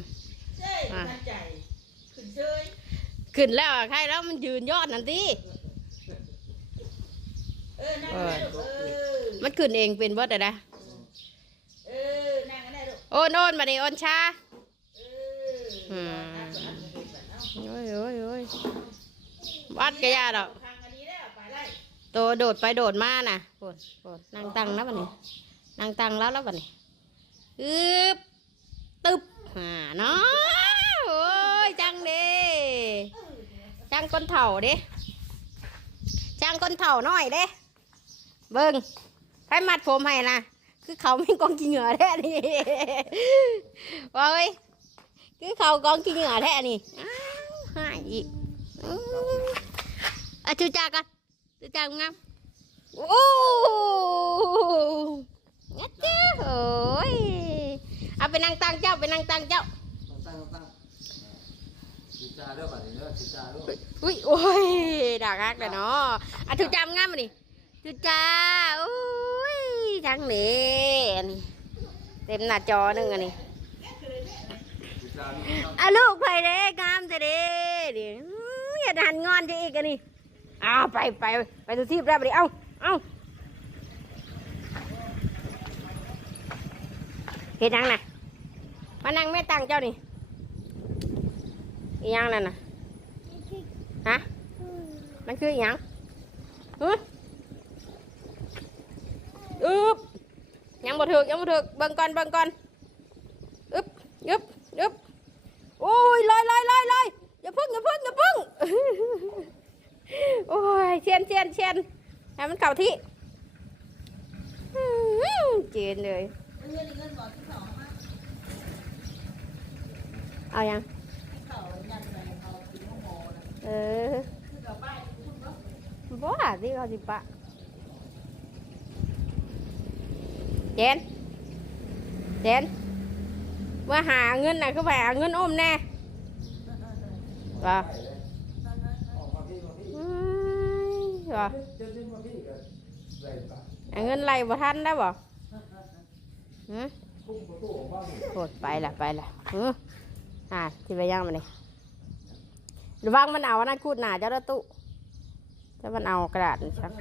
มเจ้มั่นใจขึ้นเชยขึ้นแล้วอะใครแล้วมันยืนยอดนั่นดิเออนั่งได้ลูกเออมันขึ้นเองเป็นบ่แต่นะเออนั่งได้ลูกโอนโอนมาดิโอนชาเอออืมโอ้ยโอ้ยโอ้ยวัดกระยาดอกทางอันนี้แล้วไปไล่โตโดดไปโดดมาน่ะโดดโดดนั่งตังแล้วบัดนี้นั่งตังแล้วแล้วบัดนี้อึบตึบ อ่าเนาะโอ้ยจังเด้จังก้นเถ่าเด้จังก้นเถ่าน้อยเด้เบิ้งไปมัดผมให้นะคือเขาไม่กองกินเหงื่อแท้นี่ว่าเอ้ยคือเขากองกินเหงื่อแท้นี่อ้าวหายอีกอื้ออะจูจากกันจูจากงามโอ้งัดเจ้าโอ้ย เอาไปนั่งตังเจ้าไปนั่งตังเจ้าตั้งตั้งตั้งจิจ้าเด้อบัดนี้เด้อจิจ้าเด้ออุ้ยโอ้ยด่ากักเลยเนาะอะจูจามงามมาดิจูจ้าโอ้ยจังนี่อันนี้เต็มหน้าจอหนึงอันนี้จิจ้าอะลูกไปเด้งามเด้เด้ดิอื้ออย่าดันงอนจะอีกอันนี้เอาไปไปไปทุทีบได้ไปดิเอาเอาเฮ็ดยังน่ะ มานั่งแม่ตังเจ้านี่อีหยังนั่นน่ะฮะมันคืออีหยังฮึอึบยังบ่ถึกยังบ่ถึกเบิ่งก่อนเบิ่งก่อนอึบอึบอึบโอ้ยลอยลอยลอยลอยอย่าพึ่งอย่าพึ่งอย่าพึ่งโอ้ยเชียนเชียนเชียนให้มันเข่าที่เจนเลย เงินเงินบอกที่เขามา เอายัง ที่เขายันไปเขาถึงห้องหมอนะ เออ คือกับป้ายคุณเนาะ บ่าที่เขาสิปะเจนเจนเมื่อหาเงินน่ะคือไปหาเงินอมแน่ว่า ออกมาพี่มาพี่ อื้อว่า เดินมาพี่ก็ได้ป่ะ หาเงินไล่บ่ทันได้บ่หือ พุ่งประตูออกบ้าน โหดไปละไปละเออ อ่าที่ไปย่างมันนี่ระวังมันเอาอันนั้นคูดหนาเจ้าละตุถ้ามันเอากระดาษนี่ชัก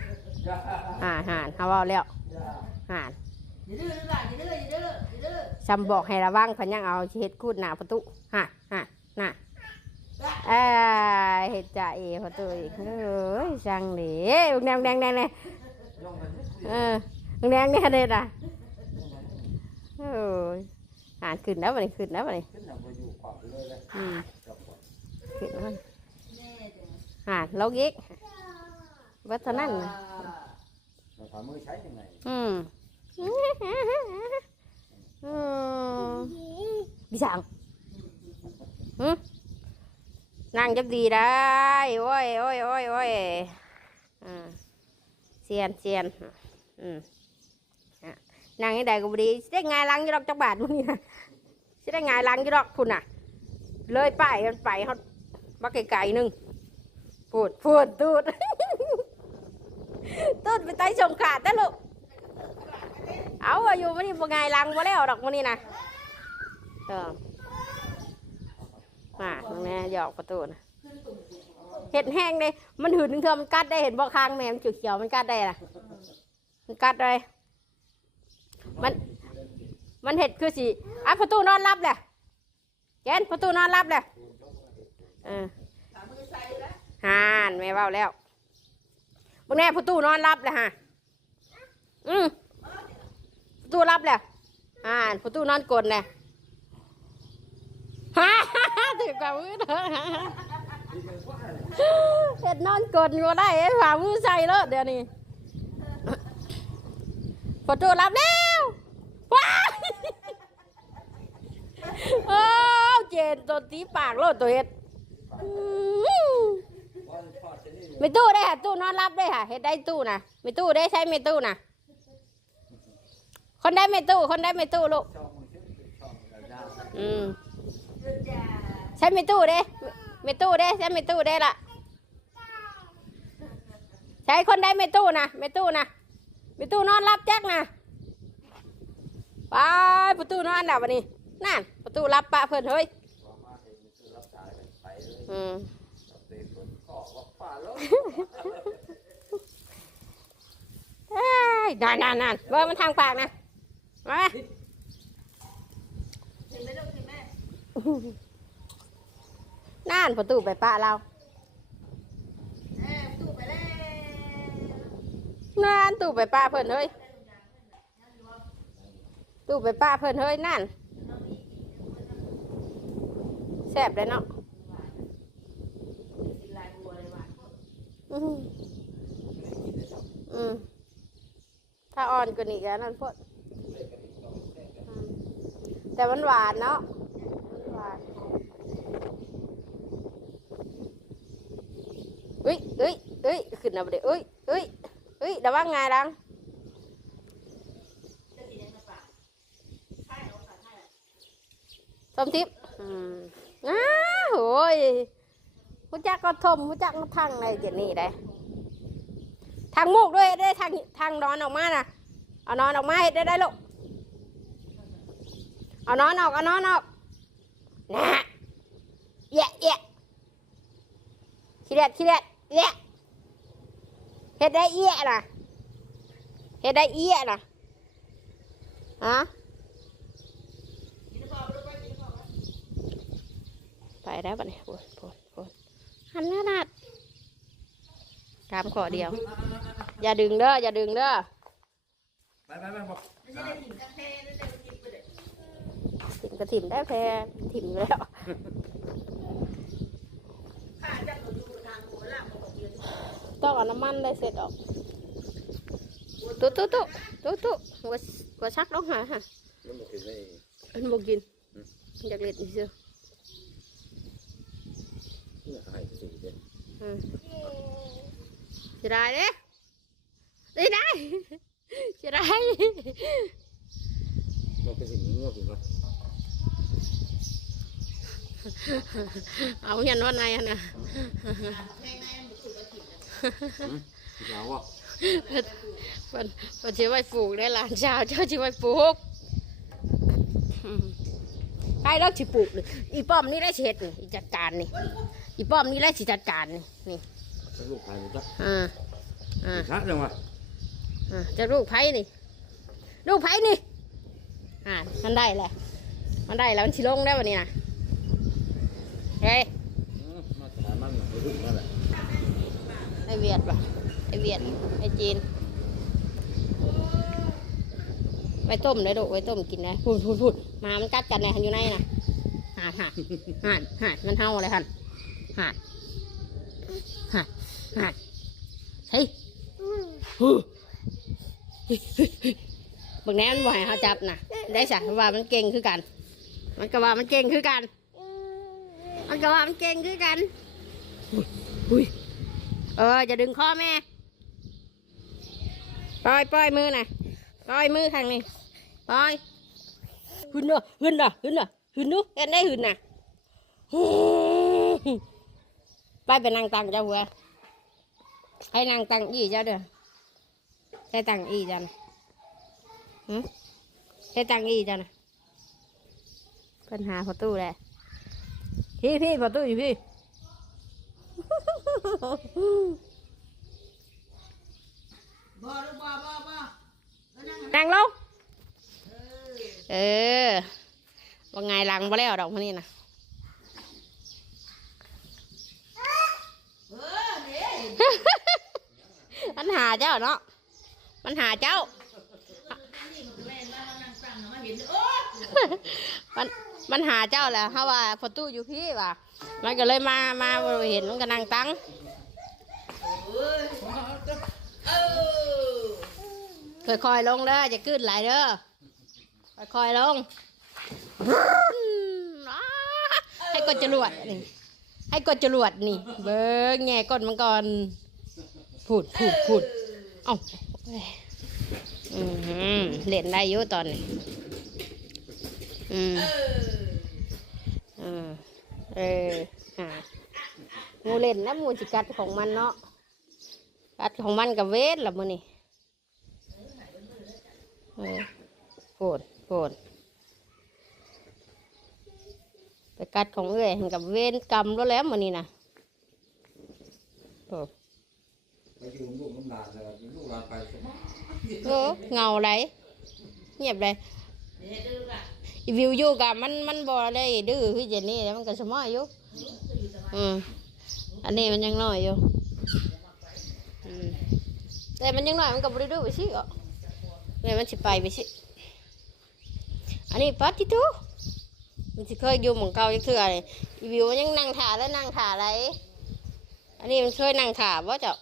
ย่าอ่าหานเขาเอาแล้วย่าหานอย่าดื้อดื้ออย่าดื้ออย่าดื้ออย่าดื้อจำบอกให้ระวังเพันยังเอาเฮ็ดคูดหนาประตูหานหาน่ะเอ้ยเฮ็ดจ่าเอประตูอีกเอ้ยช่างเดีแดงแดงแดงแดงย่องกันนิดเออแดงแดงเด็ดอะโอ้ยหานขึ้นแล้วมันนแล้ขึ้นหนังไปอยู่ขวาไปเลยเลยอืมจับก่อนขึ้นแล้วมันแม่เด้ ลกอีกเบัดเท่านั้นน่ะเราทำมือใช้ยังไงอืมอืมพี่สังอืมนั่งจับดีได้โอ้ยโอ้ยโอ้ยโอ้ยอ่า เซียได้ก็บดีสิได้ไงายหลังอยู่ดอกจักบาทมึงนี่นะสิได้ไงายหลังอยู่ดอกคุณน่ะเลยป้ายมันไปเขาบักไก่ๆหนึ่งพูดพูดตูดตูดไปไต่ชมขาดแต่ลูกเอาอะอยู่มันนี่บ่ไงลังบ่แล้วดอกมันนี่นะเออมาตรงนี้หยอกประตูนะเห็ดแห้งเลยมันหืดนึงเธอมันกัดได้เห็นบ่คางแม่มันเขียวๆมันกัดได้ล่ะ มันกัดได้มัน มันเห็ดคือสิอะประตูนอนรับแหละ แกนประตูนอนรับแหละเออถามือใสแล้วฮานแม่เว้าแล้วบางแน่ประตูนอนรับเลยฮะอืมประตูรับแล้วฮานประตูนอนกลนเลยฮ่าถือกับมือเถอะเห็ดนอนกลนก็ได้เอ้ยฝ่ามือใส่แล้วเดี๋ยวนี้ประตูรับแล้วว้า วโอ้าวเจนตัวตีปากโลดตัวเห็ดอืมวันทอดจะนี่ไม่ตู้ได้ค่ะตู้นอนรับได้ค่ะเฮ็ดได้ตู้นะไม่ตู้ได้ใช้ไม่ตู้นะคนได้ไม่ตู้คนได้ไม่ตู้ลูกช่องมือชื่อช่องยาวอืมดื้อจ้าใช้ไม่ตู้เด้ไม่ตู้เด้ใช้ไม่ตู้ได้ละใช้คนได้ไม่ตู้นะไม่ตู้นะไม่ตู้นอนรับแจ็คนะไปประตูนอนดับวันนี้ๆ นั่นประตูรับปะเพิ่นเฮ้ยพอมาเห็นมันคือรับสายไปเลยอืมรับเตะคนก็ว่าป่าแล้วเอ้ยนั่นนั่นนั่นเบอร์มันทางปากนะ มานั่นประตูไปปะเราเอ้ยตู้ไปแล้วนั่นตู้ไปปะเพิ่นเฮ้ยตู้ไปปะเพิ่นเฮ้ยนั่นแซ่บเลยเนาะกินลบัวเลยว่ะอืมอืมถ้าอ่อนกว่านี้ก็นั่นพดอืมแต่มันหวานเนาะหวานเอ้ยเอ้ยเอ้ยขึ้นมาบ่ได้เอ้ยเอ้ยเอ้ยระวังไงดังจะกินยังไงป่ะใช่เอาค่ะใช่ส้มทิพย์ อ้าโอ้ยหูจักก็ทมหูจักก็ทั้งในเดี๋ยวนี้ได้ทางมูกด้วยได้ทางทางนอนออกมาน่ะ เอานอนออกมาเฮ็ดได้ได้ลูก เอานอนออก เอานอนออกนะแยะแยะขี้เด็ดขี้เด็ดแยะเฮ็ดได้เอี้ยน่ะเฮ็ดได้เอี้ยน่ะฮะ กินพอไปลูกไปกินพอ ไปไปแล้วปะเนี่ยโอ้ยโอ้ยโอ้ยหันหน้านัดตามขอเดียว อย่าดึงเด้ออย่าดึงเด้อไปไปไปบอกไม่ใช่ได้กินกาแฟนั่นเลยกินไปเลยถิ่มกระถิ่มได้แพ้ถิ่มอยู่แล้วข้าจะเอาอยู่ทางหัวล่างของเดือนต้องเอาน้ำมันได้เสร็จออกตุ๊ตุ๊ตุ๊ตุ๊ตุ๊หัวหัวชักต้องหาฮะแล้วมันคือไม่มันบอกกินอยากเล่นอีกเสีย เนี่ยให้สี่เดือนอืมเสียดายเด้ได้ได้เสียดายมันเป็นสิ่งนี้งอกอีกแล้วเอาเห็นว่าไงอะนะแม่แม่มันสุดแล้วกินแล้วยาวอะเพิ่นเพิ่นเพิ่นสิไว้ปลูกได้หลานชาวเจ้าสิไว้ปลูกอืมใครเราสิปลูกนี่อีป้อมนี่ได้สิเฮ็ดนี่อีจัดการนี่ อีป้อมนี่ได้สิจัดการนี่นี่ลูกชายมันจะอ่าอ่าชักจังวะอ่าจะลูกไผนี่ ลูกไผนี่อ่ามันได้แหละมันได้แล้วมันสิลงได้วันนี้นะเฮ้ยมาตายมันไปถึงนั่นแหละไอเวียดป่ะไอเวียดไอจีนไว้ต้มเลยลูกไว้ต้มกินนะพูดพูดพูดหมามันกัดกันในหันอยู่ในน่ะหาดหาดหาดหาดมันเห่าอะไรหัน หาดหาดหาดเฮ้ยฮู้บางแน่มันบ่ให้เขาจับนะได้สักว่ามันเก่งคือกัน มันก็ว่ามันเก่งคือกัน มันก็ว่ามันเก่งคือกันอุ้ยเออจะดึงคอแม่ปล่อยปล่อยมือน่ะปล่อยมือข้างนี้ปล่อยหึนเด้อหึนเด้อหึนเด้อหึนดูเห็นได้หึนน่ะ ไปไปนั่งตังเจ้าหัวให้นั่งตังอีเจ้าเด้อใช้ตังอีเจ้านะใช้ตังอีเจ้านะปัญหาประตูแหละพี่พี่ประตูอยู่พี่บ่ลูกบ่บ่บ่แล้วนั่งลงเออว่าไงลังมาแล้วดอกมันนี่นะ เออเนี่ย มันหาเจ้าเนาะ มันหาเจ้า มันแม่มานั่งตั้งมาเห็นหาเจ้าแหละเพราะว่าพอตู้อยู่พี่ว่ะมันก็เลยมา มาเห็นมันก็นั่งตั้งค่อยๆลงเด้อจะขึ้นไหลเด้อค่อยๆลงให้กดจรวดนี่ ให้กดจรวดนี่ เบิ้งแง่กดมันก่อนพูดพูดพูดเอ้าอืมหือเล่นได้อยู่ตอนนี้ อืมเอออืมเออหางูเล่นนะมูจิกัดของมันเนาะกัดของมันกับเวทละมือนี่เออโผดโผด ไปกัดของเอ้ยกับเวรกรรมแล้วแหล้วมื้อนี้น่ะโอ้ไปอยู่ลูกน้ำลานแล้วลูกหลานไปสบายโอ้เงาไรเงียบเลยเดี๋ยวดื้อละอีวิวอยู่กับมันมันบ่ได้ดื้อคือเจนนี่แล้วมันก็สมอยอยู่อืมอันนี้มันยังน้อยอยู่อืมแต่มันยังน้อยมันก็บ่ได้ดื้อไปสิอะเลยมันสิไปไปสิอันนี้ปัดที่ตู้ มันสิเคยอยู่หมองเก่าจักเทื่อเลยอีวิวมันยังนั่งถ่าแล้วนั่งถ่าอะไรอันนี้มันเคยนั่งถ่าบ่เจ้า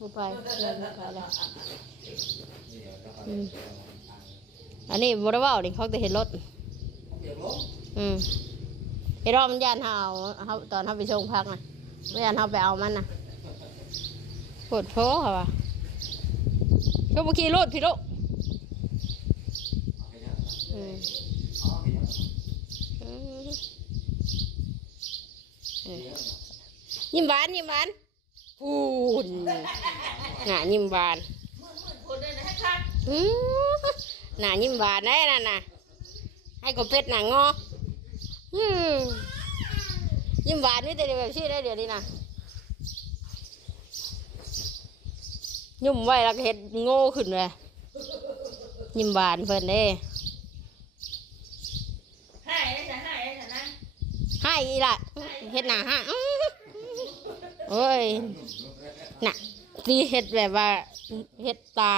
บ่ไปเดินบ่ไปแล้วนี่แล้วก็อืมอันนี้บริวารนี่เขาจะเห็นรถอืมไอ้รอบมันยานเฮาเขาตอนเขาไปส่งพักนะไม่ยานเฮาไปเอามันนะปวดโผล่ค่ะวะเขาเมื่อกี้รถพี่ลูก เอาไปยัง อืม เอาไปยังอืมเอาไปยังยิ้มหวานยิ้มหวานพูนหน้ายิ้มหวานมื่นมื่นคนเลยนะให้คัดอืมหน้ายิ้มหวานได้นั่นน่ะให้กบเป็ดหนังงออืมยิ้มหวานนี่แต่เดี๋ยวแบบชื่อได้เดี๋ยวนี้นะยุ่มไว้แล้วก็เห็ดโง่ขึ้นเลยยิ้มหวานเพิ่นเด้ ให้ได้จ้ะให้ได้จ้ะนะ ให้อีละเห็ดหนาฮะโอ้ยน่ะนี่เห็ดแบบว่าเห็ดตา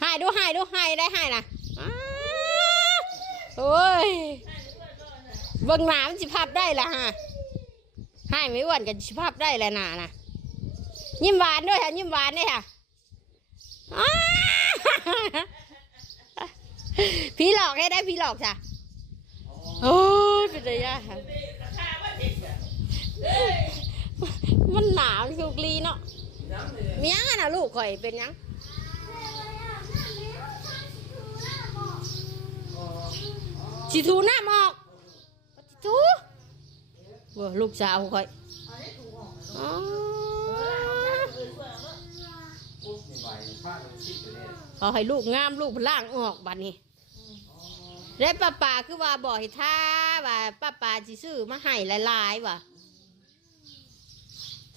ให้ดูให้ดูให้ได้ให้นะอ้าโอ้ยให้ด้วยเบิ่งหนามันสิภาพได้ละฮะให้ไม่อ้วนกันสิภาพได้แหละหนานะยิ้มหวานด้วยค่ะยิ้มหวานด้วยค่ะพี่หลอกให้ได้พี่หลอกจ้ะโอ้ เป็นระยะค่ะราค่ะมันหนาวสุกลีเนาะเมียงอะนะลูกข่อยเป็นยังอ๋อสิทูหน้ามอกปฏิทูเว้อลูกสาวข่อยเอาได้ถูกออกอ๋อเอาใบฟาดลงชิดไปเอาให้ลูกงามลูกพล่างออกบัดนี้ แล้วป้าป่าคือว่าบอกให้ท่าว่าป้าป่าสิซื้อมาให้หลายๆว่ะ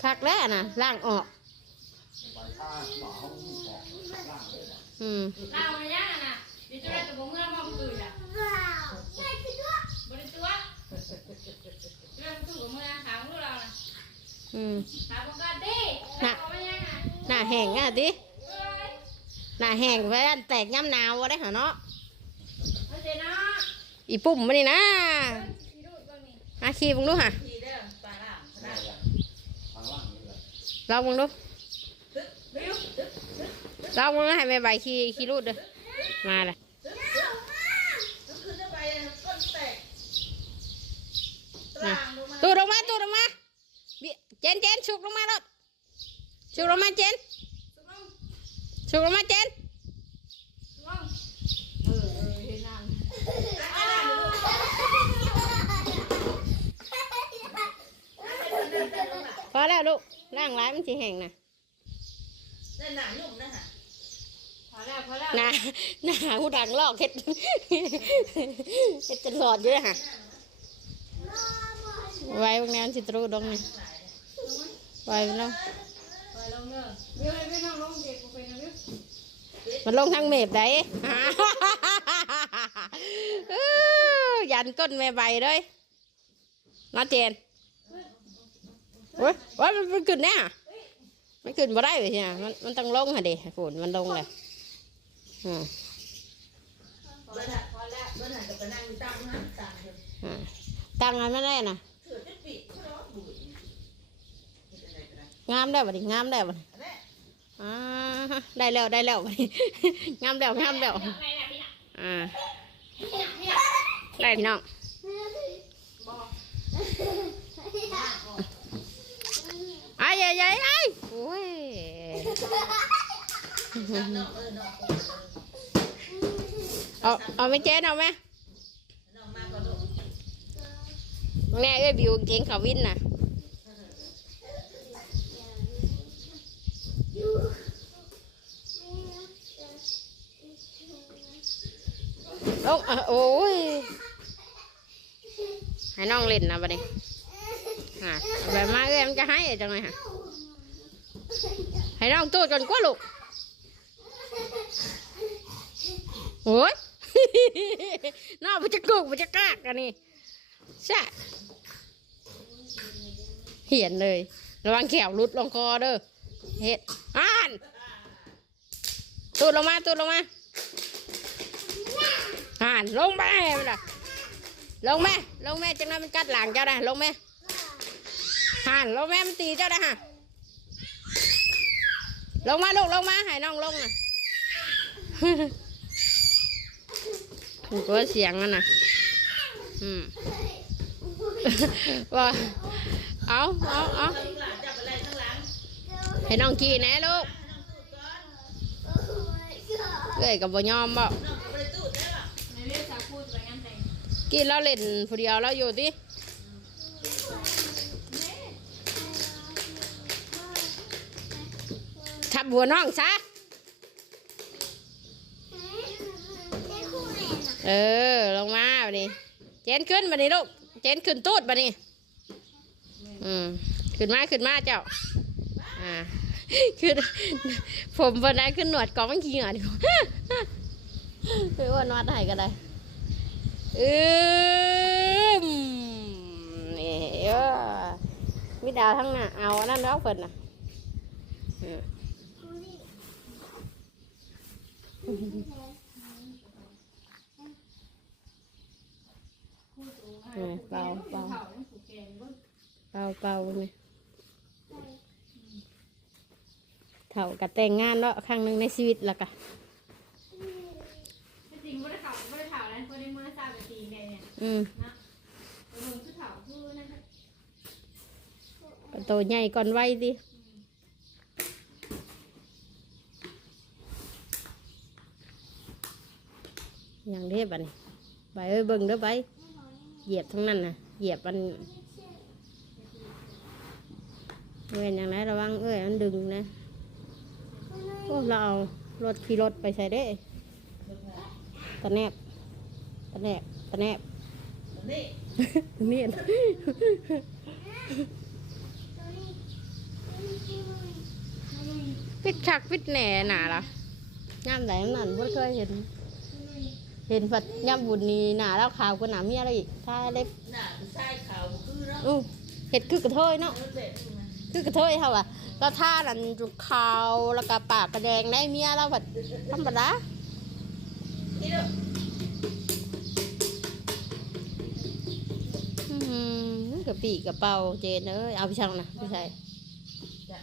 คักแล้วนะล่างออกใบผ้าหมาเขาบอกล่างเลยนะอืมเราไม่ยากนะดิจุเรตตัวเมื่อมองตื่นอะบริตัวเรื่องตู้กับเมื่อถามพวกเรานะอืมถามพวกกันดิเราไม่ยากนะหน้าแห้งอะดิเอ้ยหน้าแห้งไว้อันแตกย่ำหนาวอะได้หรอเนาะไม่ใช่นะ อีปุ่มมันนี่นะพี่ดูตรงนี้อาคีมึงดูฮะพี่เด้อปลาล่างนี่นะแหละทางล่างนี่แหละลองมึงดูตึ๊บวิวตึ๊บตึ๊บลองมึงให้แม่ใบขี่ขี่รูดเด้อมาเลยตึ๊บตึ๊บตึ๊บขึ้นจะไปต้นแตกล่างลงมาตูดลงมาตูดลงมาเจนเจนฉุกลงมาแล้วฉุกลงมาเจนสุกลงมาเจนเออเออเห็นนาง อ่าดูเดินเดินลงมา พอ แล้วลูกร่างร้ายมันสิแห้งนะเดินหนายุ่มนะฮะพอแล้วพอแล้วนาหนาหูดังลอกเฮ็ดเฮ็ดจะหลอดอยู่เลยค่ะไว้พวกนี้มันสิตรูดงนี่ไว้มันลงไปลงเนอะวิวให้พี่น้องลงเด็กกูเป็นนะวิวมันลงทางเมบได้อื้อยันก้นแม่ใบเลยน่าเจน โอ้ยโอ้ยมันมันขึ้นแน่มันขึ้นมาได้เลยใช่ไหมมันมันต้องลงค่ะเด็ฝนมันลงเลยอืมพอแล้วพอแล้วเมื่อไหร่จะไปนั่งตั้งนะตั้งเถอะอ่าตั้งงานไม่ได้นะเถื่อจะปิดเพราะว่าบุ๋ยเป็นอะไรกันนะงามได้บ่ดิงามได้บ่ดิอันนี้อ่าได้แล้วได้แล้วบ่ดิงามแล้วงามแล้วไม่ได้พี่น่ะอ่าพี่น่ะพี่น่ะได้พี่น้อง บอก ไอ้ยัยยัยไอ้โอ้ยเนาะเออเนาะเอาเอาไม่เจนเอาไหมเนาะมาก่อนลูกแม่เอ้ยบิวเก่งเขาวินน่ะลงอะโอ้ยให้น้องเล่นนะบัดนี้ ฮะแบบมาเอ้ยมันจะให้จังไงฮะให้น้องตูดก่อนกว่าลูกโอ้ยน้องมันจะกุกมันจะกากันนี่ใช่เหียนเลย ระวังแขวรุดลงคอเด้อเฮ็ดอ่านตูดลงมาตูดลงมาห่านลงแม่มันล่ะลงแม่ลงแม่จังนั้นมันกัดหลังเจ้าได้ลงแม่ ห่านลงแม่มันตีเจ้าได้ฮะลงมาลูกลงมาให้น้องลงน่ะผมก็เสียงนั่นน่ะ อืมว่าเอาเอาเอาให้น้องขี่แน่ลูกเอ้ยกับบ่ยอมบ่ในเรื่องสาวพูดไปงานแต่งกินแล้วเล่นผู้เดียวแล้วอยู่ดิ บัวน้องซะ เออ ลงมาบัดนี้ เจนขึ้นบัดนี้ลูก เจนขึ้นตูดบัดนี้ อืม ขึ้นมาขึ้นมาเจ้า อ่า ขึ้น ผมบันไดขึ้นหนวดกองขี้เหงื่อดิไปอ้วนวัดให้ก็ได้อืมนี่เออมีดาวทั้งน่ะเอาอันนั่นแล้วเพิ่นน่ะอืมอืม เบาเบาเข่าเบิ่งเบาเบาเลยเท่ากับแต่งงานแล้วครั้งหนึ่งในชีวิตละกะจริงบ่ได้เข่าบ่ได้เข่าแล้วบ่ได้เมื่อทราบตีแม่เนี่ยอืมนะคนเถ่าคือนั่นโตใหญ่ก่อนไวัยดิ อย่างเรียบอันนี้ใบเอ้ยเบิ่งเด้อใบเหยียบทั้งนั้นนะเหยียบมันเว้นอย่างไรระวังเอ้ยมันดึงนะโอ้เราเอารถขี่รถไปใส่ได้ตะแนบตะแนบตะแนบนี่นี่ปิดชักปิดแหน่หนาละย่ำไหนนั่นเพิ่เคยเห็น เห็นผัดย่ำบุญนี่หนาแล้วขาวกว่าหนามีอะไรอีกถ้าเล็บหน้าใช่ขาวคือเนาะอู้เห็ดคือกระเทยเนาะมันเด็ดนะคือกระเทยเขาอะก็ท่านั่นจุกขาวแล้วก็ปากกระแดงได้เมียแล้วผัดธรรมดานี่เด้ออืมกระปีกระเป๋าเจนเอ้ยเอาไปช่างนะไม่ใช่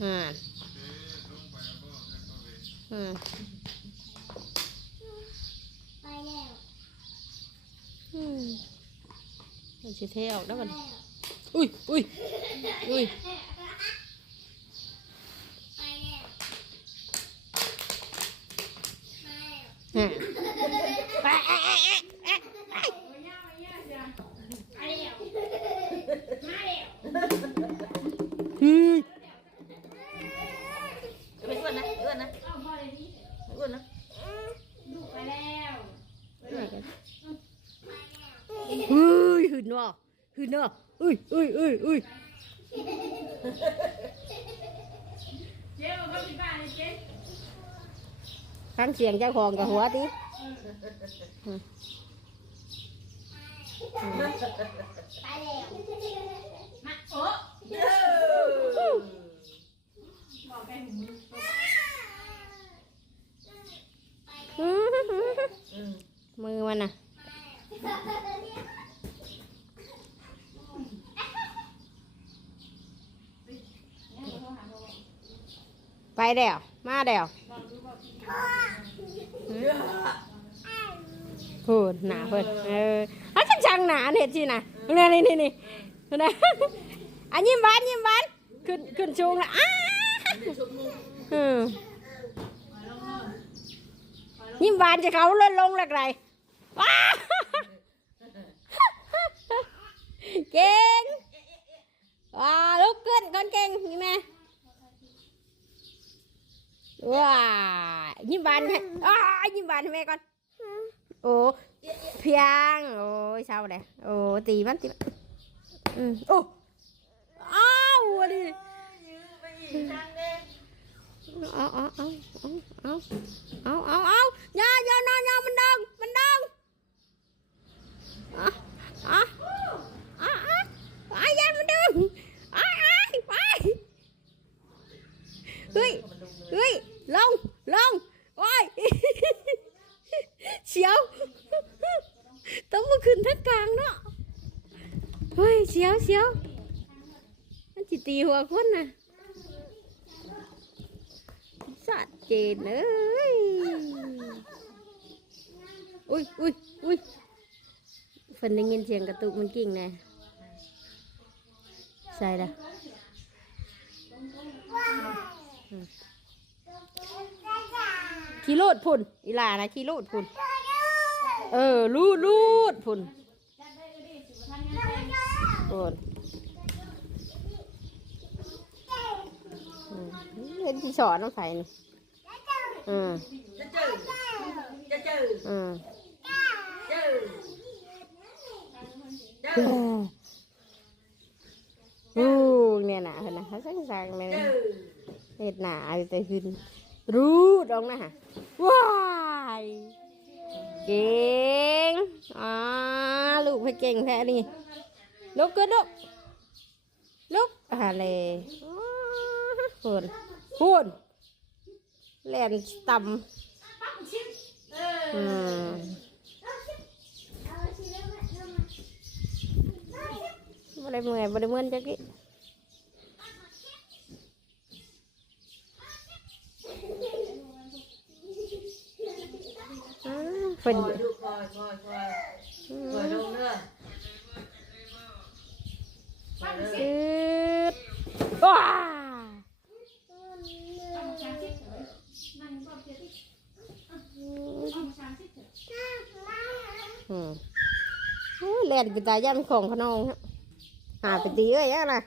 อ่าอ่า ไปแล้ว อืมมันสิเท่อ อ้ยเอ้ยเอ้ยเอ้ยเจ๊บอกว่าเป็นบ้านเลยเจ๊ทั้งเสียงเจ้าของกับหัวติไปแล้วมาโอ้บอกไปหูมือมมือมันน่ะ เนี่ยโทรหาโทร ไปเดี๋ยวมาเดี๋ยวบอกดูบอกพี่พูดหนาเพิ่นเออเอาจังจังหนาเห็ดสินะนี่นี่นี่นี่นะอันยิ้มหวานยิ้มหวานขึ้นขึ้นชูงละอ้าอยิ้มหวานจะเขาเล่นลงหลักไรว้าเก่ bàn này, à, nhìn bàn mẹ con. Ồ piang ôi sao đây ồ tì mắt tì mắt ừ. Ồ. À đi. Áo áo áo áo áo áo áo nhớ nhớ nó nhớ mình đơn mình đơn à à à à ai ra mình đơn à à phải ui ui lông lông ว้ายเชียวต้องมาขึ้นทั้กลางเนาะเฮ้ยเชียวเชียวมันจิตีหัวคนน่ะสัดเจนเอ้ยอุ้ยอุ้ยอุ้ยฝนได้ยินเสียงกระตุกมันกิ่งแน่ใส่ละ ขี้โลดพุ่น อีหลานะขี้โลดพุ่น เออลูดลูดพุ่นพุ่นอืมเห็นที่สอนน้องไฟนี่อืมจะเจอจะเจออืมเจอเจออู้เนี่ยนะเห็นนะเขาสั่งสั่งเลยเจนะอเห็ดหนาเอาแต่ขึ้น รูดออกนะฮะว้ายเก่งอ่าลูกให้เก่งแท้นี่ลุกก็ลุกลุกอะไรพูนพูนแล่นต่ำอืมบ่ได้เมื่อยบ่ได้เมื่อยจักกี้ อ่า คอเพิ่นยดูคอยคอยคอยคอยลงเด้อคอยเด้อชืดว้าอืมโอ้ยแล่นไปตายย่ำของขนองฮะหาไปตีเอ้ยอะนะ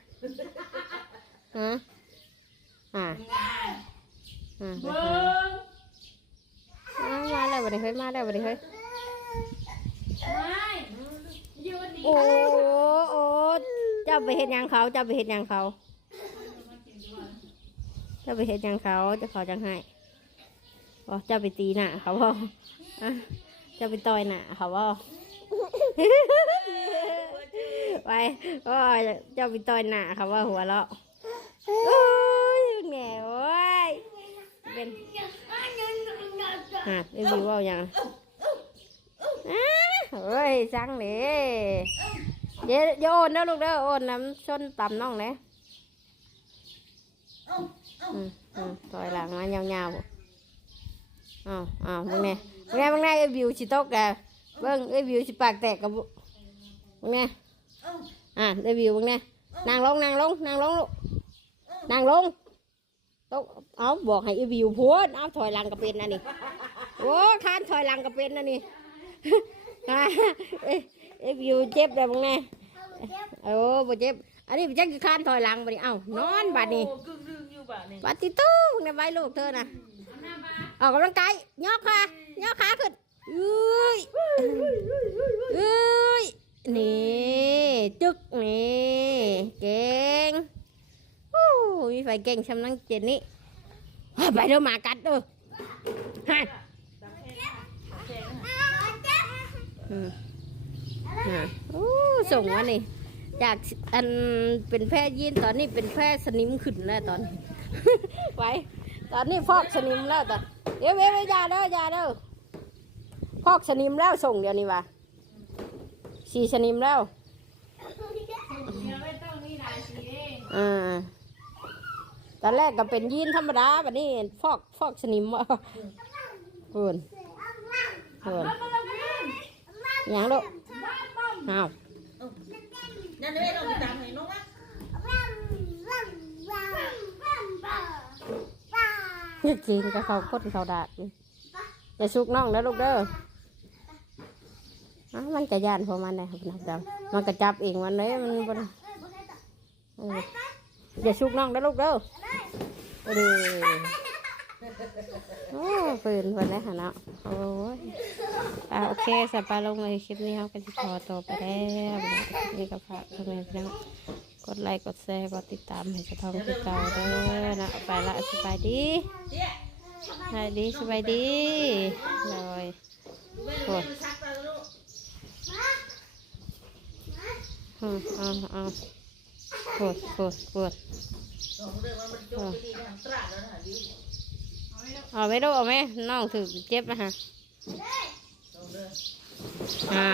ฮะอ่าอ่า เบิ้งมาแล้ว บัดนี้เฮ้ยมาแล้วบัดนี้เฮ้ยไม่ยืนดีโอ้โอ้เจ้าไปเห็นยังเขาเจ้าไปเห็นยังเขาเจ้าไปเห็นยังเขาเจะเขาจังให้บอกเจ้าไปตีหน้าเขาบอกอะเจ้าไปต่อยหน้าเขาบอกไปก็เจ้าไปต่อยหน้าเขาว่าหัวเราะโอ้ยแหน่โอ้ยเป็น ฮะไอ้วิวว่าอย่างเฮ้ยจังเลยเดี๋ยวเดี๋ยวโอนนะลูกเด้อโอนน้ำชนต่ำน้องเลยอืมอืมต่อยหลังมายาวๆอ้าวอ้าวมึงเนี่ยมึงเนี่ยมึงเนี่ยไอ้วิวสิตกแกเบิ้งไอ้วิวสิปากแตกกับมึงเนี่ยอะไอ้วิวมึงเนี่ยนั่งลงนั่งลงนั่งลงลูกนั่งลง ตกเอาบอกให้ไอ้วิวพูดเอาถอยหลังก็เป็นนะนี่โอ้คานถอยหลังก็เป็นนะนี่อะเอ้ยไอ้วิวเจ็บแล้วมึงเนี่ยโอ้บ่เจ็บ อันนี้เป็นจังคือคานถอยหลังบัดนี้เอ้านอนบัดนี้โอ้กึ่งดึงอยู่บ้านนี่ปฏิตู้ในใบลูกเธอนะออกกำลังกายย่อขาย่อขาขึ้นเอ้ยเอ้ยนี่จึกนี่เก่ง โอ้ยไฟเก่งชำนังเจนนี่ไปเด้อหมากัดเด้อฮะอืมฮะโอ้ส่งวะนี่จากอันเป็นแพทย์ยีนตอนนี้เป็นแพทย์สนิมขึ้นแล้วตอนนี้ไว้ตอนนี้ฟอกสนิมแล้วตอนเดี๋ยวเว้ยวยาเด้อยาเด้อฟอกสนิมแล้วส่งเดี๋ยวนี้วะสีสนิมแล้วองมีหลายสีเองอ่า ตอนแรกก็เป็นยีนธรรมดาแบบนี้ฟอกฟอกสนิมวะเพื่นเพื่นหยังลูกอ้าวนั่นเลยเราตามให้น้องวะจริงก็เขาคนเขาดาดนี่อย่าสุกน้องนะลูกเด้อมันจะย่านพอมันเลยครับนักดำมันกระจับเองมันเลยมันบ่ได้เอย่าสุกน้องนะลูกเด้อเออโอ้ปืนเพิ่นได้หาเนาะโอ้ยอ่าโอเคสปาลงเลยคลิปนี้เขาก็จะขอตัวไปแล้วนี่ก็ฝากพ่อแม่พี่น้องกดไลค์กดแชร์กดติดตามให้สะทองคือเก่าเด้อนะไปละสบายดีสบายดีสบายดีเลยดูแม่ดูแม่ซักไปลูกอืมอ่าเอ่า ปวดปวดปวดเอาไว้ดูเอาไหมน้องถือเจ็บนะฮะอ่า